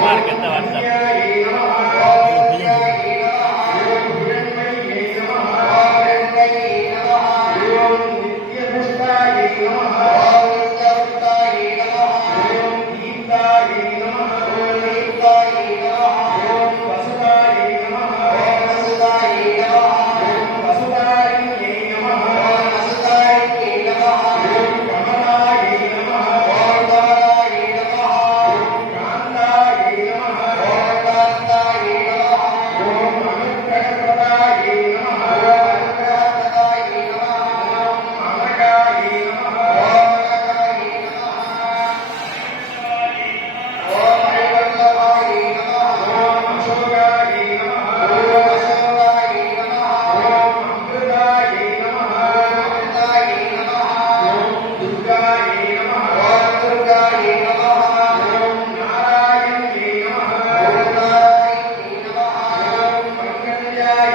வாழ்க்கை வாழ்க்கை